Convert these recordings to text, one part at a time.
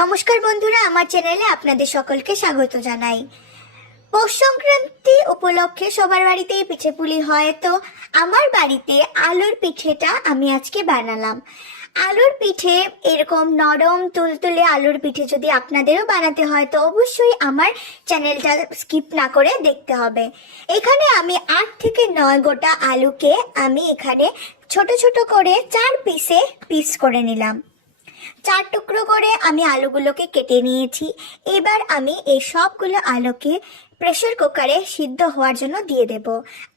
নমস্কার বন্ধুরা, আমার চ্যানেলে আপনাদের সকলকে স্বাগত জানাই। পৌষ সংক্রান্তি উপলক্ষে সবার বাড়িতেই পিঠে পুলি হয়, তো আমার বাড়িতে আলুর পিঠেটা আমি আজকে বানালাম। আলুর পিঠে এরকম নরম তুলতুলে আলুর পিঠে যদি আপনাদেরও বানাতে হয় তো অবশ্যই আমার চ্যানেলটা স্কিপ না করে দেখতে হবে। এখানে আমি 8 থেকে 9 গোটা আলুকে আমি এখানে ছোট ছোট করে 4 পিস করে নিলাম। 4 টুকরো করে আমি আলুগুলোকে কেটে নিয়েছি। এবার আমি এই সবগুলো আলুকে প্রেসার কুকারে সিদ্ধ হওয়ার জন্য দিয়ে দেব।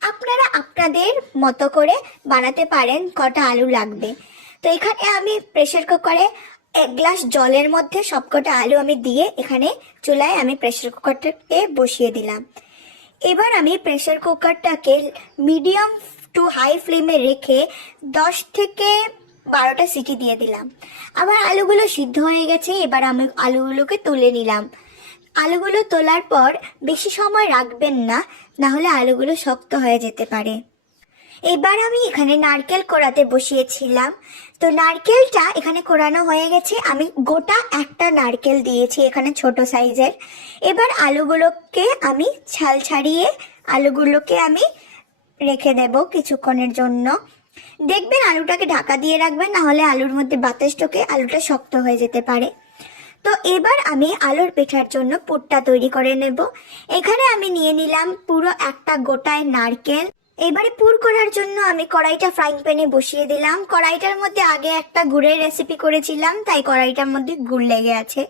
আপনারা আপনাদের মতো করে বানাতে পারেন কটা আলু লাগবে। তো এখানে আমি প্রেসার কুকারে 1 গ্লাস জলের মধ্যে সবকটা আলু আমি দিয়ে এখানে চুলায় আমি প্রেসার কুকারটাকে বসিয়ে দিলাম। এবার আমি প্রেসার কুকারটাকে মিডিয়াম টু হাই ফ্লেমে রেখে 10 থেকে 12টা সিটি দিয়ে দিলাম। আবার আলুগুলো সিদ্ধ হয়ে গেছে। এবার আমি আলুগুলোকে তুলে নিলাম। আলুগুলো তোলার পর বেশি সময় রাখবেন না, না হলে আলুগুলো শক্ত হয়ে যেতে পারে। এবার আমি এখানে নারকেল কোড়াতে বসিয়েছিলাম। তো নারকেলটা এখানে কোড়ানো হয়ে গেছে। আমি গোটা একটা নারকেল দিয়েছি এখানে ছোট সাইজের। এবার আলুগুলোকে আমি ছাল ছাড়িয়ে আলুগুলোকে আমি রেখে দেব কিছুক্ষণের জন্য। দেখবেন আলুটাকে ঢাকা দিয়ে রাখবেন, না হলে আলুর মধ্যে বাতাস ঢোকে আলুটা শক্ত হয়ে যেতে পারে। তো এবার আমি আলুর পিঠার জন্য পুরটা তৈরি করে নেব। এখানে আমি নিয়ে নিলাম পুরো একটা গোটায় নারকেল। এবারে পুর করার জন্য আমি কড়াইটা ফ্রাইং প্যানে বসিয়ে দিলাম। কড়াইটার মধ্যে আগে একটা গুড়ের রেসিপি করেছিলাম, তাই কড়াইটার মধ্যে গুড় লেগে আছে।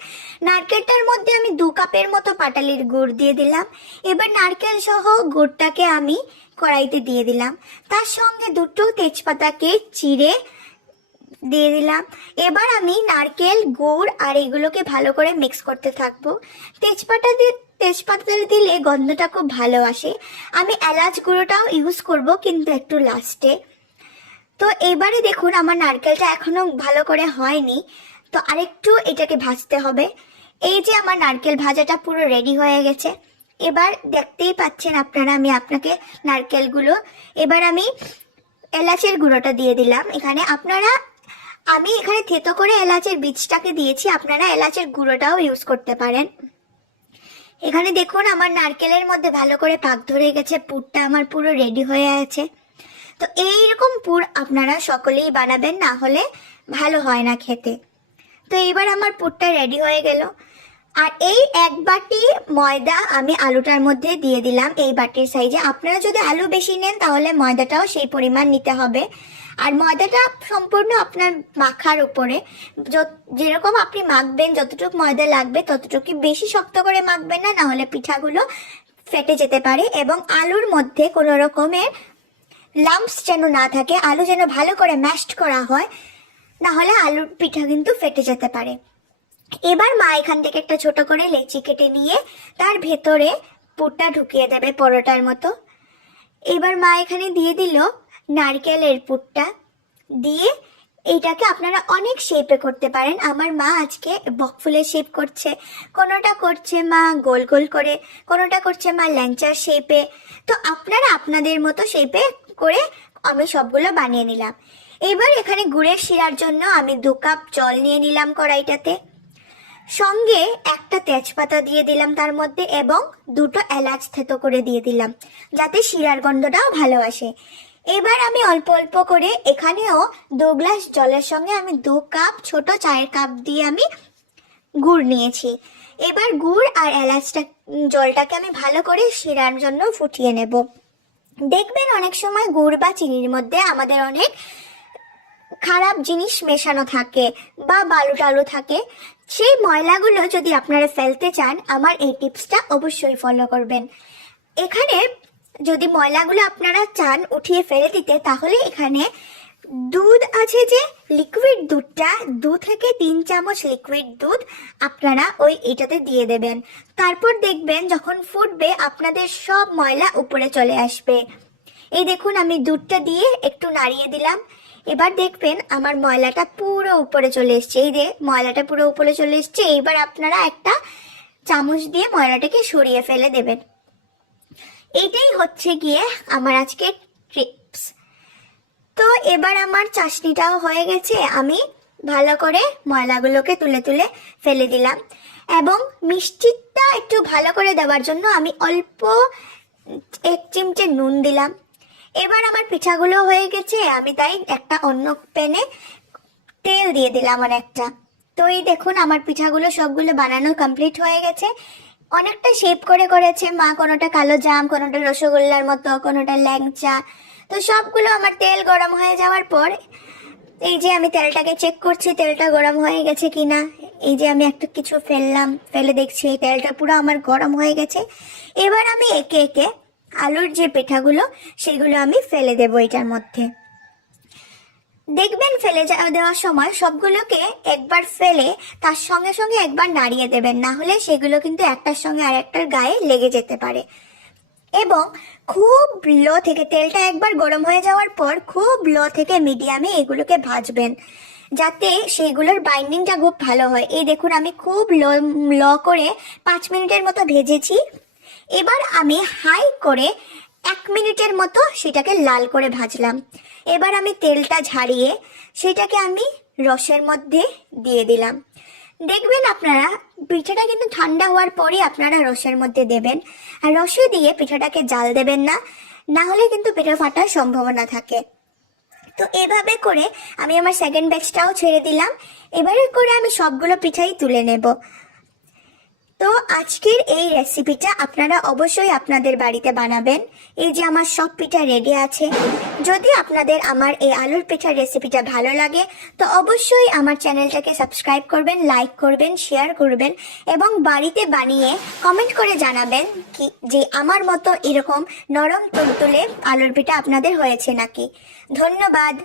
নারকেলটার মধ্যে আমি 2 কাপের মতো পাটালির গুড় দিয়ে দিলাম। এবার নারকেল সহ গুড়টাকে আমি কড়াইতে দিয়ে দিলাম। তার সঙ্গে 2টো তেজপাতাকে চিড়ে দিয়ে দিলাম। এবার আমি নারকেল, গুড় আর এগুলোকে ভালো করে মিক্স করতে থাকবো। তেজপাতা দিলে গন্ধটা খুব ভালো আসে। আমি এলাচ গুঁড়োটাও ইউজ করব, কিন্তু একটু লাস্টে। তো এবারে দেখুন আমার নারকেলটা এখনো ভালো করে হয়নি, তো আরেকটু এটাকে ভাজতে হবে। এই যে আমার নারকেল ভাজাটা পুরো রেডি হয়ে গেছে। এবার দেখতেই পাচ্ছেন আপনারা, আমি আপনাকে নারকেলগুলো, এবার আমি এলাচের গুঁড়োটা দিয়ে দিলাম এখানে। আমি এখানে থেতো করে এলাচের বীজটাকে দিয়েছি, আপনারা এলাচের গুঁড়োটাও ইউজ করতে পারেন। এখানে দেখুন আমার নারকেলের মধ্যে ভালো করে পাক ধরে গেছে, পুরটা আমার পুরো রেডি হয়ে আছে। তো এইরকম পুর আপনারা সকলেই বানাবেন, না হলে ভালো হয় না খেতে। তো এবার আমার পুরটা রেডি হয়ে গেল। আর এই 1 বাটি ময়দা আমি আলুটার মধ্যে দিয়ে দিলাম, এই বাটির সাইজে। আপনারা যদি আলু বেশি নেন তাহলে ময়দাটাও সেই পরিমাণ নিতে হবে। আর ময়দাটা সম্পূর্ণ আপনার মাখার উপরে, যেরকম আপনি মাখবেন, যতটুকু ময়দা লাগবে ততটুকু, বেশি শক্ত করে মাখবেন না, না হলে পিঠাগুলো ফেটে যেতে পারে। এবং আলুর মধ্যে কোনো রকমের লাম্পস যেন না থাকে, আলু যেন ভালো করে ম্যাশড করা হয়, না হলে আলুর পিঠা কিন্তু ফেটে যেতে পারে। এবার মা এখান থেকে একটা ছোট করে লেচি কেটে নিয়ে তার ভেতরে পুরটা ঢুকিয়ে দেবে পরোটার মতো। এবার মা এখানে দিয়ে দিল নারকেলের পুরটা দিয়ে। এইটাকে আপনারা অনেক শেপে করতে পারেন। আমার মা আজকে বকফুলের শেপ করছে, কোনোটা করছে মা গোল গোল করে, কোনোটা করছে মা ল্যাংচার শেপে। তো আপনারা আপনাদের মতো শেপে করে আমি সবগুলো বানিয়ে নিলাম। এবার এখানে গুড়ের শিরার জন্য আমি 2 কাপ জল নিয়ে নিলাম কড়াইটাতে। সঙ্গে একটা তেজপাতা দিয়ে দিলাম তার মধ্যে, এবং 2টো এলাচ থেতো করে দিয়ে দিলাম, যাতে শিরার গন্ধটাও ভালো আসে। এবার আমি অল্প অল্প করে এখানেও 2 গ্লাস জলের সঙ্গে আমি 2 কাপ ছোট চায়ের কাপ দিয়ে আমি গুড় নিয়েছি। এবার গুড় আর জলটাকে আমি ভালো করে শিরার জন্য ফুটিয়ে নেব। দেখবেন অনেক সময় গুড় বা চিনির মধ্যে আমাদের অনেক খারাপ জিনিস মেশানো থাকে বা বালু টালু থাকে। সেই ময়লাগুলো যদি আপনারা ফেলতে চান, আমার এই টিপসটা অবশ্যই ফলো করবেন। এখানে যদি ময়লাগুলো আপনারা চান উঠিয়ে ফেলে দিতে, তাহলে এখানে দুধ আছে, যে লিকুইড দুধটা, 2 থেকে 3 চামচ লিকুইড দুধ আপনারা এটাতে দিয়ে দেবেন। তারপর দেখবেন যখন ফুটবে আপনাদের সব ময়লা উপরে চলে আসবে। এই দেখুন আমি দুধটা দিয়ে একটু নাড়িয়ে দিলাম। এবার দেখবেন আমার ময়লাটা পুরো উপরে চলে এসছে। এই যে ময়লাটা পুরো উপরে চলে এসছে। এইবার আপনারা একটা চামচ দিয়ে ময়লাটাকে সরিয়ে ফেলে দেবেন। এইটাই হচ্ছে গিয়ে আমার আজকে টিপস। তো এবার আমার চাশনিটাও হয়ে গেছে। আমি ভালো করে ময়লাগুলোকে তুলে তুলে ফেলে দিলাম। এবং মিষ্টিটা একটু ভালো করে দেওয়ার জন্য আমি অল্প 1 চিমটে নুন দিলাম। এবার আমার পিঠাগুলো হয়ে গেছে, আমি তাই একটা অন্য প্যানে তেল দিয়ে দিলাম অনেকটা। তো এই দেখুন আমার পিঠাগুলো সবগুলো বানানো কমপ্লিট হয়ে গেছে। অনেকটা শেপ করে করেছে মা, কোনোটা কালো জাম, কোনোটা রসগোল্লার মতো, কোনোটা ল্যাংচা। তো সবগুলো আমার তেল গরম হয়ে যাওয়ার পর এই যে আমি তেলটাকে চেক করছি তেলটা গরম হয়ে গেছে কিনা। এই যে আমি একটা কিছু ফেলে দেখছি এই তেলটা পুরো আমার গরম হয়ে গেছে। এবার আমি একে একে আলুর যে পিঠাগুলো সেগুলো আমি ফেলে দেবো এটার মধ্যে। দেখবেন ফেলে দেওয়ার সময় সবগুলোকে একবার ফেলে তার সঙ্গে সঙ্গে একবার নাড়িয়ে দেবেন, না হলে সেগুলো কিন্তু একটার সঙ্গে আর একটার গায়ে লেগে যেতে পারে। এবং খুব লো থেকে তেলটা একবার গরম হয়ে যাওয়ার পর খুব লো থেকে মিডিয়ামে এগুলোকে ভাজবেন, যাতে সেইগুলোর বাইন্ডিংটা খুব ভালো হয়। এই দেখুন আমি খুব লো করে 5 মিনিটের মতো ভেজেছি। এবার আমি হাই করে 1 মিনিটের মতো সেটাকে লাল করে ভাজলাম। এবার আমি তেলটা ঝাড়িয়ে সেটাকে আমি রসের মধ্যে দিয়ে দিলাম। দেখবেন আপনারা পিঠাটা কিন্তু ঠান্ডা হওয়ার পরই আপনারা রসের মধ্যে দেবেন, আর রসে দিয়ে পিঠাটাকে জাল দেবেন না, না হলে কিন্তু পিঠা ফাটার সম্ভাবনা থাকে। তো এভাবে করে আমি আমার সেকেন্ড ব্যাচটাও ছেড়ে দিলাম। এবারে করে আমি সবগুলো পিঠাই তুলে নেব। তো আজকের এই রেসিপিটা আপনারা অবশ্যই আপনাদের বাড়িতে বানাবেন। এই যে আমার সব পিঠা রেডি আছে। যদি আপনাদের আমার এই আলুর পিঠার রেসিপিটা ভালো লাগে তো অবশ্যই আমার চ্যানেলটাকে সাবস্ক্রাইব করবেন, লাইক করবেন, শেয়ার করবেন এবং বাড়িতে বানিয়ে কমেন্ট করে জানাবেন কি যে আমার মতো এরকম নরম তুলতুলে আলুর পিঠা আপনাদের হয়েছে নাকি। ধন্যবাদ।